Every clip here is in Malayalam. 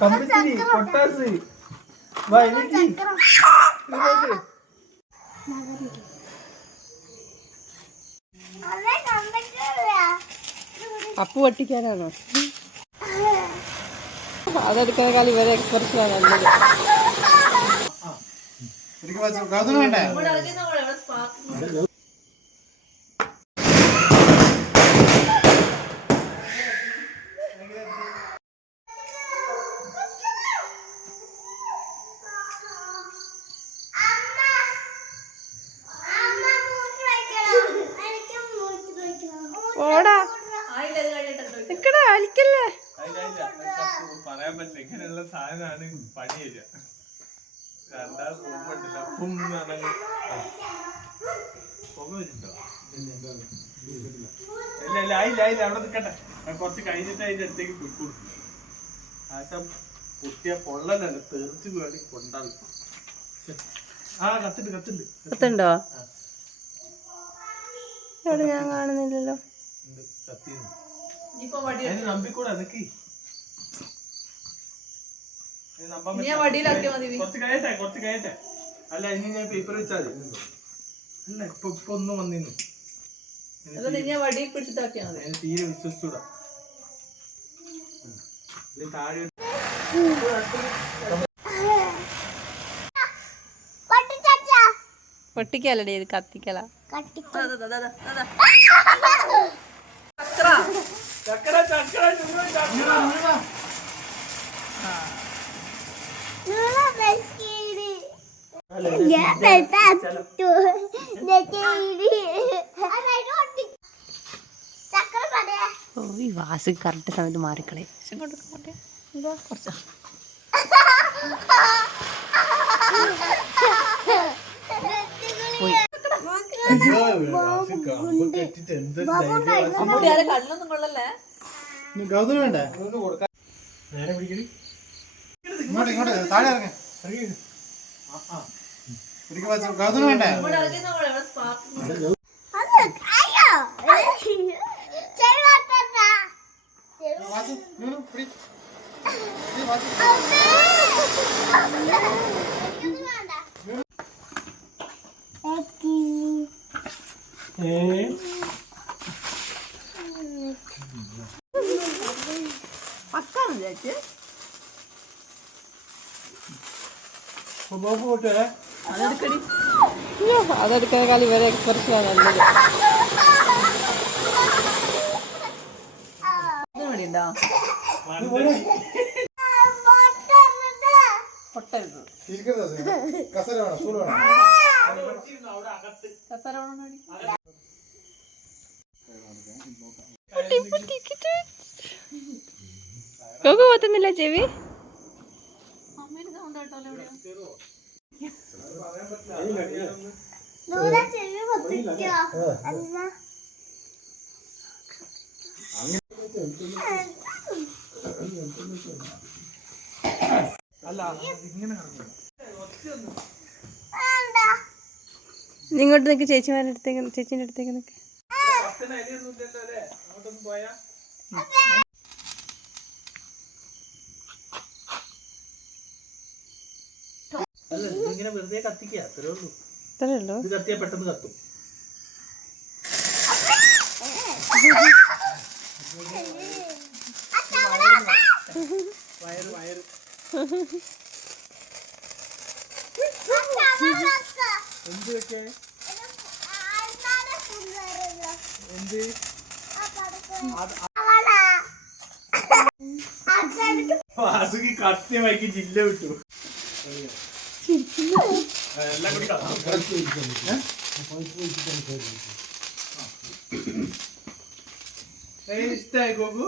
കമ്പിത്തിരി പൊട്ടാസ് അപ്പു പൊട്ടിക്കാനാണോ? അതെടുക്കാനേക്കാൾ ഇവരെ എക്സ്പ്രഷനാണ് നല്ലത്. ഓടാ നിക്കടാ കളിക്കല്ലേ. പറയാൻ പറ്റില്ല, ഇങ്ങനെയുള്ള സാധനമാണ് പണി തരിക. രണ്ടാം റൂമുണ്ടല്ല പുക വെച്ചിട്ടോ? ഇല്ല ഇല്ല ആയില്ല ആയില്ല, അവിടെ നിൽക്കട്ടെ. കുറച്ച് കഴിഞ്ഞിട്ട് അതിന്റെ അടുത്തേക്ക് പൊയ്ക്കൊടുക്കും. ആശം പൊട്ടിയ പൊള്ളലല്ല, തെറിച്ച് വേണ്ടി കൊണ്ടാണ്. ആ കത്തുണ്ട് കത്തുണ്ട് കത്തുണ്ടോ? ഇവിടെ ഞാൻ കാണുന്നില്ലല്ലോ. നമ്പിക്കൂടാ നിക്ക്. കുറച്ച് കഴിയട്ടെ. അല്ല ഇനി ഞാൻ പേപ്പർ വെച്ചാൽ മതി. അല്ല ഇപ്പൊ ഒന്നും വന്നിരുന്നു. തീരെ വിശ്വസിച്ചൂടാ. താഴെ പൊട്ടിക്കലടേ, ഇത് കത്തിക്കല. ഈ വാസു കറക്റ്റ് സമയത്ത് മാറിക്കളെ. കുറച്ച് കണ്ണൊന്നും കൊള്ളല്ലേ. ഗൗതം വേണ്ട നേരെ പിടിക്കടി. ഇങ്ങോട്ട് താഴെ ഇറങ്ങ. ഗൗതം വേണ്ട. അതെടുക്കാനേക്കാൾ ഇവരെ എക്സ്പ്രഷനാണ് നല്ലത്. പറ്റുന്നില്ല ചെവി. ഇങ്ങോട്ട് നിൽക്ക്, ചേച്ചിമാരുടെ അടുത്തേക്ക്, ചേച്ചീൻ്റെ അടുത്തേക്ക് നിൽക്ക്. ഇങ്ങനെ വെറുതെ കത്തിക്കുക, അത്രേ ഉള്ളൂ. അത്രേ ഉള്ളൂ. ഇത് കത്തിയാൽ പെട്ടെന്ന് കത്തും. വയറ് എന്തൊക്കെ എന്ത് വാസുകി കൃത്യമാക്കി ജില്ല വിട്ടു. എല്ലാം കൂടി ഇഷ്ടായി ഗോകു.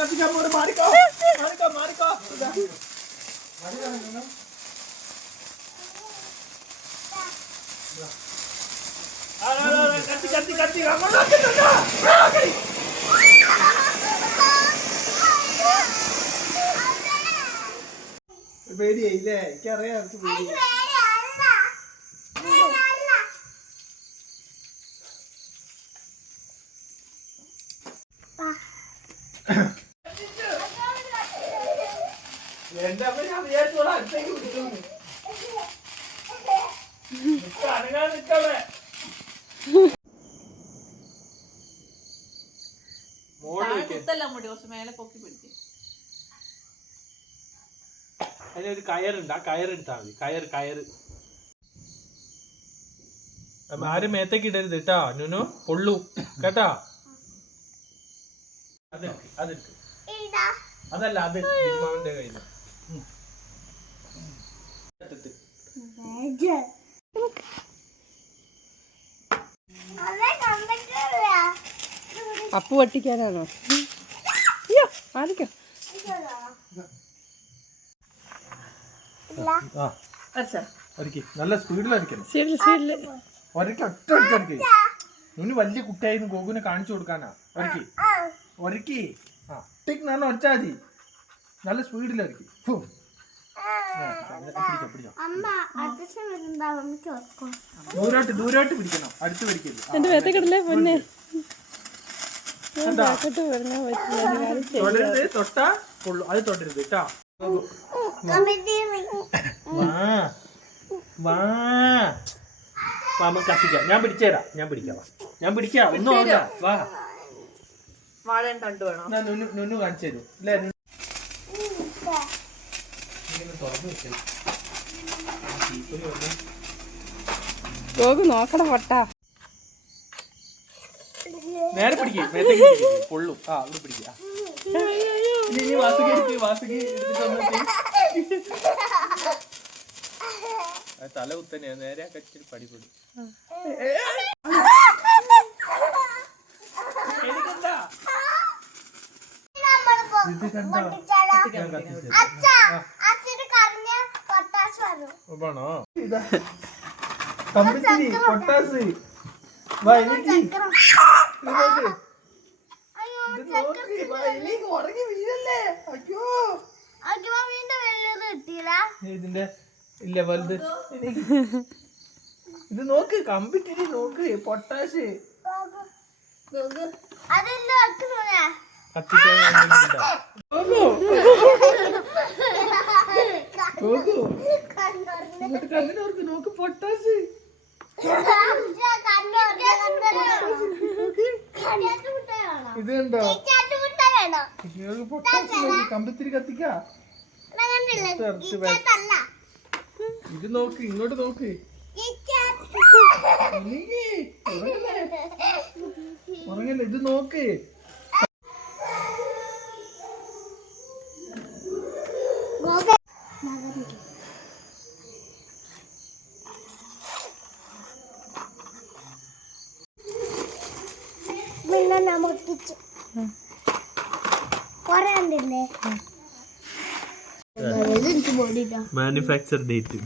കത്തിക്കാൻ പോലും മാറിക്കോ മാറിക്കോ മാറിക്കോ. കത്തി കത്തി കത്തി പേടിയായില്ലേ? എനിക്കറിയാം എനിക്ക് പേടിയായി. എന്റെ അമ്മ ഞാൻ വിചാരിച്ചോളാം അടുത്തേക്ക് പിടിക്കുന്നു. അനങ്ങാതെ നിക്കവിടെ. മോള് അതിനൊരു കയറുണ്ട്, ആ കയറെടുത്താ മതി. കയറ് ആരും മേത്തേക്ക് ഇടരുത് കേട്ടാ നുനു, പൊള്ളു കേട്ടാ. അതെടുക്ക് അതല്ല, അത് ബിജുമാമന്റെ കയ്യിൽ. അപ്പു പൊട്ടിക്കാനാണോ? അയ്യോ ആദിക്കോ. നല്ല സ്പീഡിൽ അടിക്കണം. ഒരക്ക് ഒറ്റ അടിക്ക്. നുനു വലിയ കുട്ടിയായിരുന്നു ഗോകുനെ കാണിച്ചു കൊടുക്കാനാ. ഒരക്കി ഞാൻ അടിച്ചാ മതി. നല്ല സ്പീഡിൽ അടിക്കും. ദൂരോട്ട് പിടിക്കണം, അടുത്ത് പിടിക്കരുത്. എന്റെ മേത്തേക്കിടല്ലേ പൊന്നെ. തൊടരുത്, തൊട്ടാ പൊള്ളു. അത് തൊടരുത് കേട്ടാ. നമുക്ക് കത്തിക്കാം. ഞാൻ പിടിച്ചേരാ, ഞാൻ പിടിക്കാം. ഒന്നും ആവില്ല. വാ, നുന്നു കാണിച്ചു തരൂ. അല്ലേ ഗോകു നോക്കട പൊട്ടാ. നേരെ പിടിക്കേ, മേത്തേക്ക് പിടിക്കേ, പൊള്ളും. അവിടെ പിടിക്കുക. ഇനി വാസുകി തല കുത്തനെയാ. നേരെ കച്ചിട്ട് പടിപൊടി. ഇത് കണ്ടോ? വേണോ? ഇതാ കമ്പിത്തിരി പൊട്ടാസ്. ഇതിന്റെ ഇല്ല വലുത്. ഇത് നോക്ക്, കമ്പിത്തിരി നോക്ക്, പൊട്ടാസ്. നോക്ക് പൊട്ടാസ്. ഇത് കണ്ടോ? പൊട്ടാസ്. കമ്പിത്തിരി കത്തിക്ക. ഇത് നോക്ക്, ഇങ്ങോട്ട് നോക്ക്. ഉറങ്ങല്ലേ, ഇത് നോക്ക്. Manufacture date